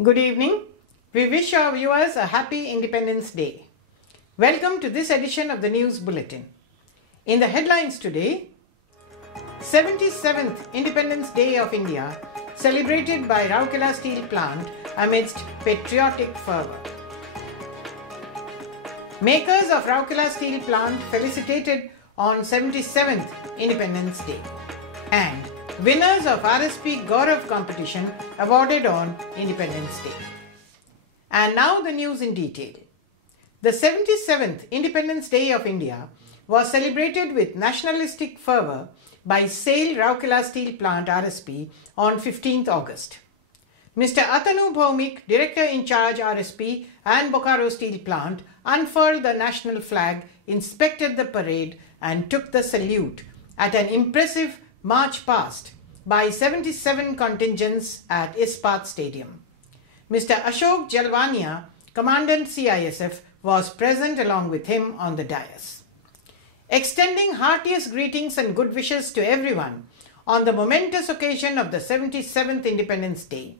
Good evening. We wish our viewers a happy Independence Day. Welcome to this edition of the News Bulletin. In the headlines today, 77th Independence Day of India celebrated by Rourkela Steel Plant amidst patriotic fervour. Makers of Rourkela Steel Plant felicitated on 77th Independence Day, and winners of RSP Gaurav competition awarded on Independence Day. And now the news in detail. The 77th Independence Day of India was celebrated with nationalistic fervour by SAIL Rourkela Steel Plant RSP on 15th August. Mr. Atanu Bhaumik, Director in Charge RSP and Bokaro Steel Plant, unfurled the national flag, inspected the parade and took the salute at an impressive march past by 77 contingents at Ispat Stadium. Mr. Ashok Jalwania, Commandant CISF, was present along with him on the dais. Extending heartiest greetings and good wishes to everyone on the momentous occasion of the 77th Independence Day,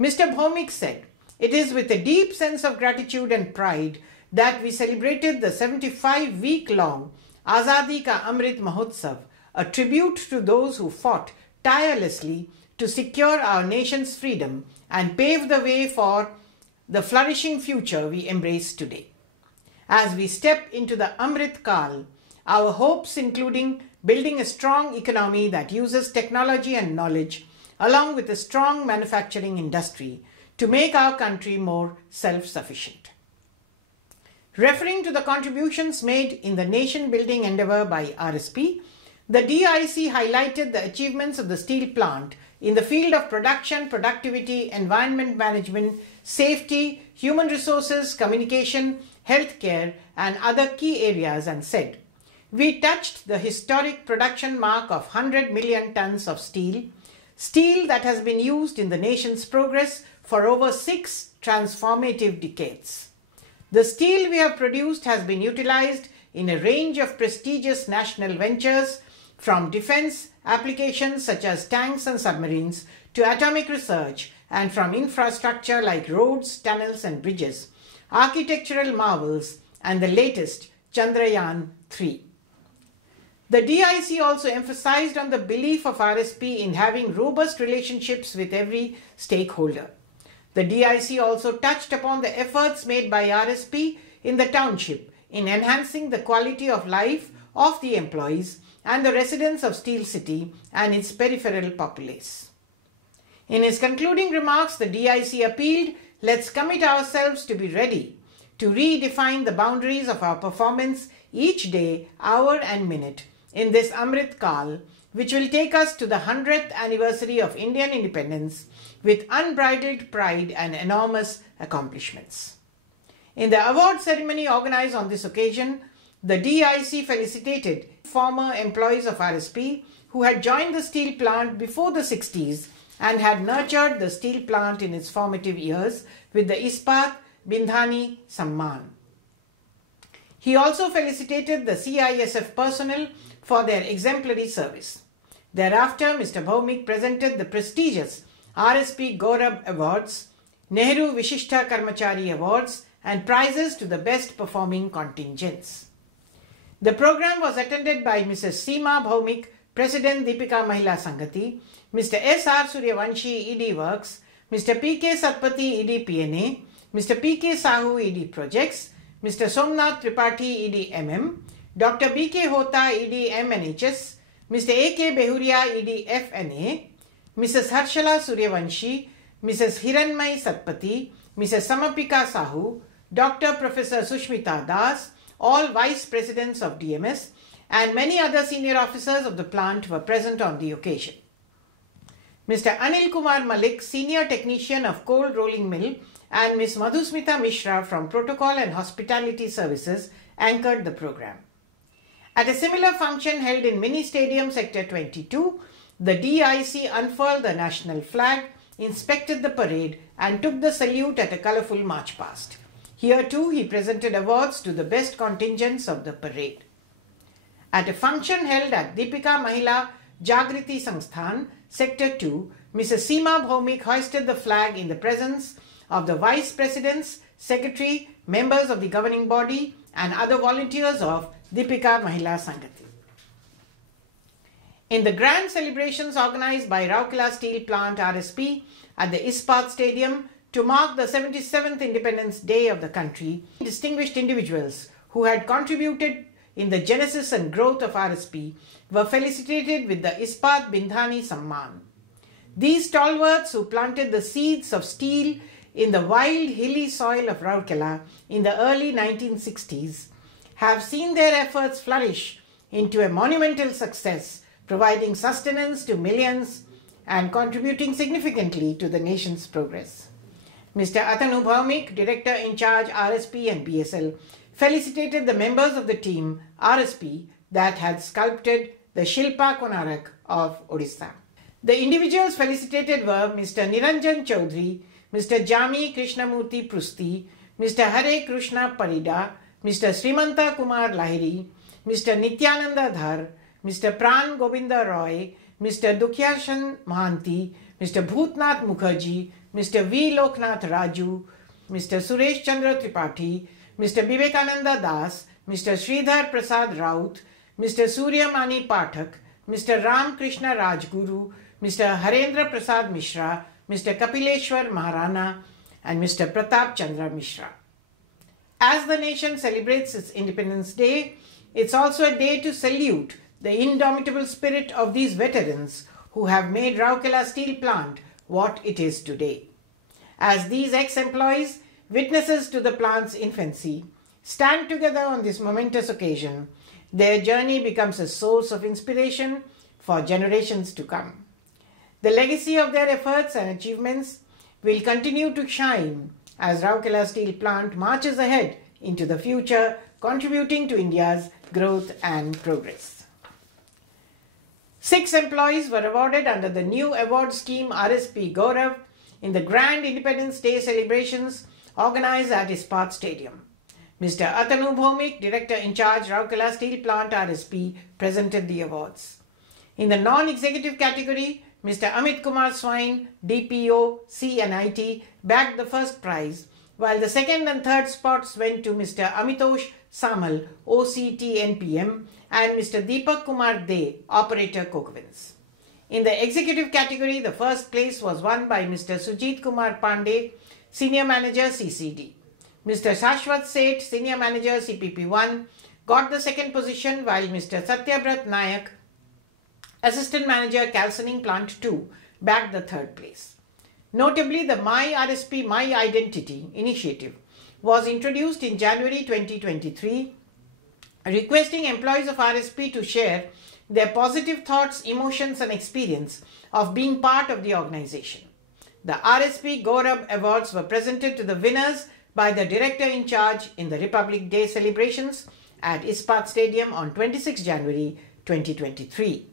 Mr. Bhaumik said, "It is with a deep sense of gratitude and pride that we celebrated the 75-week-long Azadi Ka Amrit Mahotsav, a tribute to those who fought tirelessly to secure our nation's freedom and pave the way for the flourishing future we embrace today. As we step into the Amrit Kal, our hopes including building a strong economy that uses technology and knowledge along with a strong manufacturing industry to make our country more self-sufficient." Referring to the contributions made in the nation-building endeavour by RSP, the DIC highlighted the achievements of the steel plant in the field of production, productivity, environment management, safety, human resources, communication, healthcare, and other key areas and said, "We touched the historic production mark of 100 million tons of steel that has been used in the nation's progress for over 6 transformative decades. The steel we have produced has been utilized in a range of prestigious national ventures, from defense applications such as tanks and submarines to atomic research, and from infrastructure like roads, tunnels and bridges, architectural marvels, and the latest Chandrayaan-3. The DIC also emphasized on the belief of RSP in having robust relationships with every stakeholder. The DIC also touched upon the efforts made by RSP in the township in enhancing the quality of life of the employees and the residents of Steel City and its peripheral populace. In his concluding remarks, the DIC appealed, "Let's commit ourselves to be ready to redefine the boundaries of our performance each day, hour and minute in this Amrit Kal, which will take us to the 100th anniversary of Indian independence with unbridled pride and enormous accomplishments." In the award ceremony organized on this occasion, the DIC felicitated former employees of RSP who had joined the steel plant before the 60s and had nurtured the steel plant in its formative years with the Ispat Bindhani Samman. He also felicitated the CISF personnel for their exemplary service. Thereafter, Mr. Bhaumik presented the prestigious RSP Gaurav Awards, Nehru Vishishta Karmachari Awards, and prizes to the best performing contingents. The program was attended by Mrs. Seema Bhaumik, President Deepika Mahila Sangati, Mr. S.R. Suryavanshi, ED Works, Mr. P.K. Satpathy, ED PNA, Mr. P.K. Sahu, ED Projects, Mr. Somnath Tripathi, ED MM, Dr. B.K. Hota, ED MNHS, Mr. A.K. Behuria, ED FNA, Mrs. Harshala Suryavanshi, Mrs. Hiranmai Satpathy, Mrs. Samapika Sahu, Dr. Professor Sushmita Das, all Vice Presidents of DMS, and many other senior officers of the plant were present on the occasion. Mr. Anil Kumar Malik, Senior Technician of Cold Rolling Mill, and Ms. Madhusmita Mishra from Protocol and Hospitality Services anchored the program. At a similar function held in Mini Stadium Sector 22, the DIC unfurled the national flag, inspected the parade, and took the salute at a colourful march past. Here too, he presented awards to the best contingents of the parade. At a function held at Deepika Mahila Jagriti Sangsthan, Sector 2, Mrs. Seema Bhaumik hoisted the flag in the presence of the vice presidents, secretary, members of the governing body and other volunteers of Deepika Mahila Sangati. In the grand celebrations organized by Rourkela Steel Plant RSP at the Ispat Stadium to mark the 77th Independence Day of the country, distinguished individuals who had contributed in the genesis and growth of RSP were felicitated with the Ispat Bindhani Samman. These stalwarts who planted the seeds of steel in the wild hilly soil of Rourkela in the early 1960s have seen their efforts flourish into a monumental success, providing sustenance to millions and contributing significantly to the nation's progress. Mr. Atanu Bhaumik, Director in charge RSP and BSL, felicitated the members of the team RSP that had sculpted the Shilpa Konarak of Odisha. The individuals felicitated were Mr. Niranjan Chaudhary, Mr. Jami Krishnamurti Prusti, Mr. Hare Krishna Parida, Mr. Srimanta Kumar Lahiri, Mr. Nityananda Dhar, Mr. Pran Govinda Roy, Mr. Dukhyashan Mahanti, Mr. Bhutnath Mukherjee, Mr. V. Loknath Raju, Mr. Suresh Chandra Tripathi, Mr. Vivekananda Das, Mr. Sridhar Prasad Raut, Mr. Suryamani Pathak, Mr. Ram Krishna Rajguru, Mr. Harendra Prasad Mishra, Mr. Kapileshwar Maharana, and Mr. Pratap Chandra Mishra. As the nation celebrates its Independence Day, it's also a day to salute the indomitable spirit of these veterans who have made Rourkela Steel Plant what it is today. As these ex-employees, witnesses to the plant's infancy, stand together on this momentous occasion, their journey becomes a source of inspiration for generations to come. The legacy of their efforts and achievements will continue to shine as Rourkela Steel Plant marches ahead into the future, contributing to India's growth and progress. 6 employees were awarded under the new award scheme RSP Gaurav in the Grand Independence Day celebrations organized at Ispat Stadium. Mr. Atanu Bhaumik, Director in charge Rourkela Steel Plant RSP, presented the awards. In the non-executive category, Mr. Amit Kumar Swain, DPO, C and IT, bagged the first prize, while the second and third spots went to Mr. Amitosh Samal, OCT NPM, and Mr. Deepak Kumar De, Operator Kokvins. In the executive category, the first place was won by Mr. Sujit Kumar Pandey, Senior Manager CCD. Mr. Shashwat Seth, Senior Manager CPP1, got the second position, while Mr. Satyabrat Nayak, Assistant Manager Calcining Plant 2, bagged the third place. Notably, the My RSP My Identity initiative was introduced in January 2023, requesting employees of RSP to share their positive thoughts, emotions and experience of being part of the organization. The RSP Gaurav Awards were presented to the winners by the Director in charge in the Republic Day celebrations at Ispat Stadium on 26 January 2023.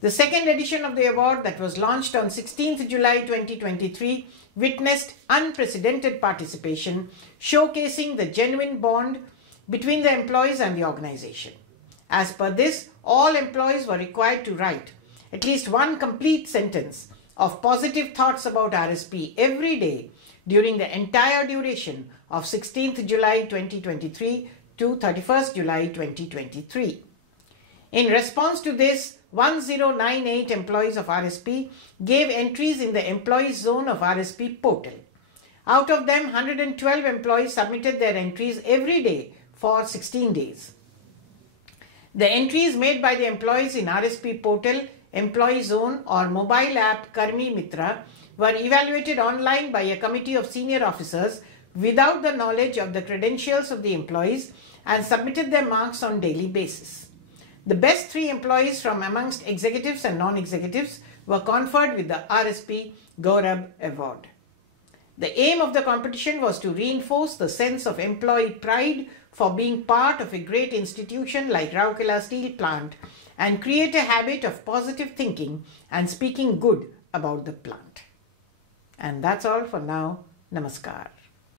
The second edition of the award, that was launched on 16th July 2023, witnessed unprecedented participation, showcasing the genuine bond between the employees and the organization. As per this, all employees were required to write at least one complete sentence of positive thoughts about RSP every day during the entire duration of 16th July 2023 to 31st July 2023. In response to this, 1098 employees of RSP gave entries in the Employees Zone of RSP portal. Out of them, 112 employees submitted their entries every day for 16 days. The entries made by the employees in RSP portal, Employee Zone or mobile app Karmi Mitra were evaluated online by a committee of senior officers without the knowledge of the credentials of the employees and submitted their marks on daily basis. The best 3 employees from amongst executives and non-executives were conferred with the RSP Gaurav Award. The aim of the competition was to reinforce the sense of employee pride for being part of a great institution like Rourkela Steel Plant and create a habit of positive thinking and speaking good about the plant. And that's all for now. Namaskar.